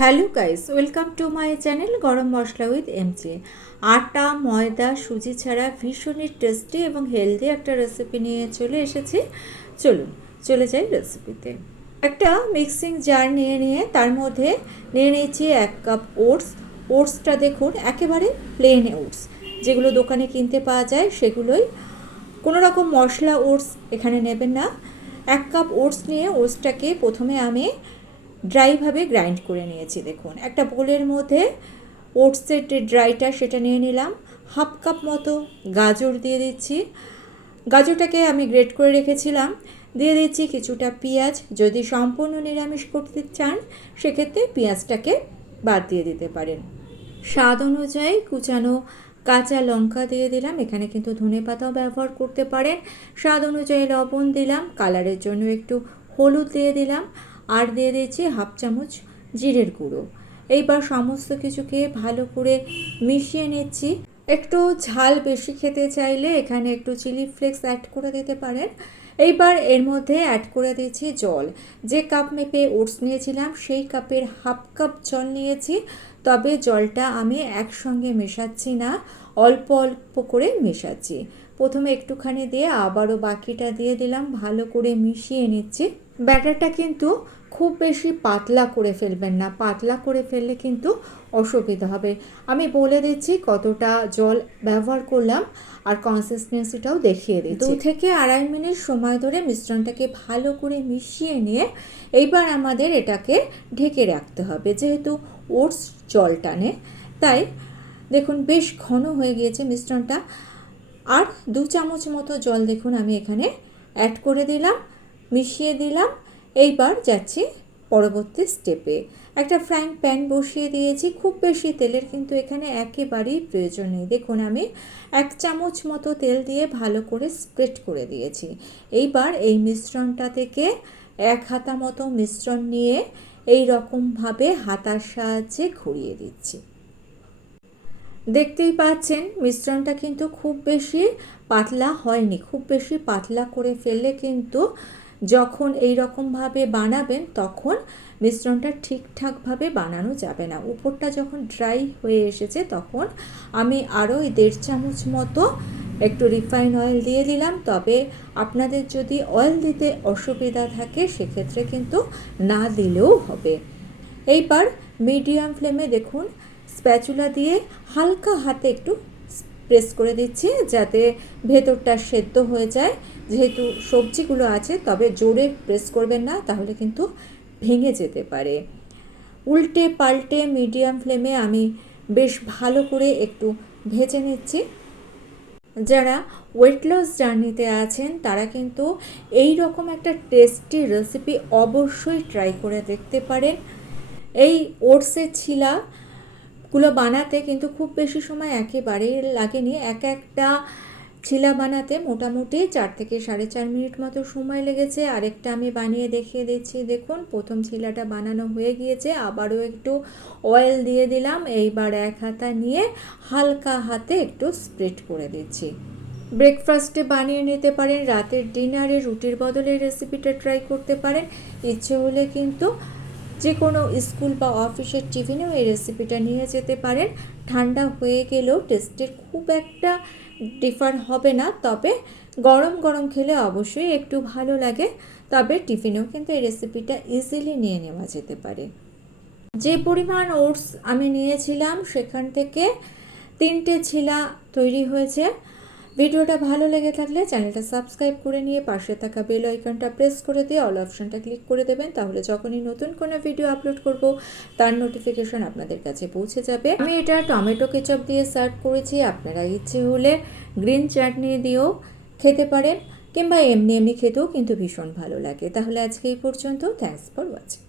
Hello guys, welcome to my channel garam masala with এমজে। আটা, ময়দা, সুজি ছাড়া ভীষণই টেস্টি এবং হেলদি একটা রেসিপি নিয়ে চলে এসেছি। চলুন, চলে যাই রেসিপিতে একটা মিক্সিং জার নিয়ে নিয়ে তার মধ্যে নিয়ে নিয়েছি এক কাপ ওটস ওটসটা দেখুন, একেবারে প্লেন ওটস যেগুলো দোকানে কিনতে পাওয়া যায়, সেগুলোই। কোনো রকম মশলা ওটস এখানে নেবেন না। এক কাপ ওটস নিয়ে ওটসটাকে প্রথমে আমি ড্রাইভাবে গ্রাইন্ড করে নিয়েছি, দেখুন। একটা বোলের মধ্যে ওটসের যে ড্রাইটা সেটা নিয়ে নিলাম। হাফ কাপ মতো গাজর দিয়ে দিচ্ছি। গাজরটাকে আমি গ্রেট করে রেখেছিলাম। দিয়ে দিচ্ছি কিছুটা পেঁয়াজ। যদি সম্পূর্ণ নিরামিষ করতে চান, সেক্ষেত্রে পেঁয়াজটাকে বাদ দিয়ে দিতে পারেন। স্বাদ অনুযায়ী কুচানো কাঁচা লঙ্কা দিয়ে দিলাম। এখানে কিন্তু ধনে পাতাও ব্যবহার করতে পারেন। স্বাদ অনুযায়ী লবণ দিলাম। কালারের জন্য একটু হলুদ দিয়ে দিলাম। আর দিয়ে দিয়েছি হাফ চামচ জিরের গুঁড়ো। এইবার সমস্ত কিছুকে ভালো করে মিশিয়ে নিচ্ছি। একটু ঝাল বেশি খেতে চাইলে এখানে একটু চিলি ফ্লেক্স অ্যাড করে দিতে পারেন। এইবার এর মধ্যে অ্যাড করে দিয়েছি জল। যে কাপ মেপে ওটস নিয়েছিলাম, সেই কাপের হাফ কাপ জল নিয়েছি। তবে জলটা আমি একসঙ্গে মেশাচ্ছি না, অল্প অল্প করে মেশাচ্ছি। প্রথমে একটুখানি দিয়ে আবারও বাকিটা দিয়ে দিলাম, ভালো করে মিশিয়ে নিচ্ছি। ব্যাটারটা কিন্তু খুব বেশি পাতলা করে ফেলবেন না, পাতলা করে ফেললে কিন্তু অসুবিধা হবে। আমি বলে দিচ্ছি কতটা জল ব্যবহার করলাম আর কনসিস্টেন্সিটাও দেখিয়ে দিচ্ছি। দু থেকে আড়াই মিনিট সময় ধরে মিশ্রণটাকে ভালো করে মিশিয়ে নিয়ে এইবার আমাদের এটাকে ঢেকে রাখতে হবে, যেহেতু ওটস জল টানে। তাই দেখুন বেশ ঘন হয়ে গিয়েছে মিশ্রণটা। আর দু চামচ মতো জল দেখুন আমি এখানে অ্যাড করে দিলাম, মিশিয়ে দিলাম। এইবার যাচ্ছি পরবর্তী স্টেপে একটা ফ্রাইং প্যান বসিয়ে দিয়েছি, খুব বেশি তেলের কিন্তু এখানে একেবারেই প্রয়োজন নেই। দেখুন আমি এক চামচ মতো তেল দিয়ে ভালো করে স্প্রেড করে দিয়েছি। এইবার এই মিশ্রণটা থেকে এক হাতা মতো মিশ্রণ নিয়ে এই রকমভাবে হাতার সাহায্যে ঘুরিয়ে দিচ্ছি। দেখতেই পাচ্ছেন, মিশ্রণটা কিন্তু খুব বেশি পাতলা হয়নি, খুব বেশি পাতলা করে ফেললে কিন্তু যখন এই রকমভাবে বানাবেন তখন মিশ্রণটা ঠিকঠাকভাবে বানানো যাবে না। উপরটা যখন ড্রাই হয়ে এসেছে তখন আমি আরও দেড় চামচ মতো একটু রিফাইন অয়েল দিয়ে দিলাম, তবে আপনাদের যদি অয়েল দিতে অসুবিধা থাকে সেক্ষেত্রে কিন্তু না দিলেও হবে। এইবার মিডিয়াম ফ্লেমে দেখুন স্প্যাচুলা দিয়ে হালকা হাতে একটু প্রেস করে দিচ্ছি যাতে ভেতরটা সেদ্ধ হয়ে যায়। যেহেতু সবজিগুলো আছে, তবে জোরে প্রেস করবেন না, তাহলে কিন্তু ভেঙে যেতে পারে। উল্টে পাল্টে মিডিয়াম ফ্লেমে আমি বেশ ভালো করে একটু ভেজে নিচ্ছি। যারা ওয়েট লস জার্নিতে আছেন, তারা কিন্তু এই রকম একটা টেস্টি রেসিপি অবশ্যই ট্রাই করে দেখতে পারেন। এই ওটসের ছিলা গুলো বানাতে কিন্তু খুব বেশি সময় একেবারেই লাগেনি। এক একটা ছিলা বানাতে মোটামুটি চার থেকে সাড়ে চার মিনিট মতো সময় লেগেছে। আরেকটা আমি বানিয়ে দেখিয়ে দিচ্ছি। দেখুন, প্রথম ছিলাটা বানানো হয়ে গিয়েছে। আবারও একটু অয়েল দিয়ে দিলাম। এইবার এক হাতা নিয়ে হালকা হাতে একটু স্প্রেড করে দিচ্ছি। ব্রেকফাস্টে বানিয়ে নিতে পারেন, রাতের ডিনারে রুটির বদলে রেসিপিটা ট্রাই করতে পারেন। ইচ্ছে হলে কিন্তু যে কোনো স্কুল বা অফিসের টিফিনেও এই রেসিপিটা নিয়ে যেতে পারেন। ঠান্ডা হয়ে গেলেও টেস্টের খুব একটা ডিফার হবে না, তবে গরম গরম খেলে অবশ্যই একটু ভালো লাগে। তবে টিফিনেও কিন্তু এই রেসিপিটা ইজিলি নিয়ে নেওয়া যেতে পারে। যে পরিমাণ ওটস আমি নিয়েছিলাম, সেখান থেকে তিনটে ছিলা তৈরি হয়েছে। ভিডিওটা ভালো লেগে থাকলে চ্যানেলটা সাবস্ক্রাইব করে নিয়ে পাশে থাকা বেল আইকনটা প্রেস করে দিয়ে অল অপশনটা ক্লিক করে দেবেন, তাহলে যখনই নতুন কোনো ভিডিও আপলোড করব, তার নোটিফিকেশন আপনাদের কাছে পৌঁছে যাবে। আমি এটা টমেটো কেচাপ দিয়ে সার্ভ করেছি, আপনারা ইচ্ছে হলে গ্রিন চাটনি দিয়েও খেতে পারেন, কিংবা এমনি এমনি খেতেও কিন্তু ভীষণ ভালো লাগে। তাহলে আজকে এই পর্যন্ত থ্যাংকস ফর ওয়াচিং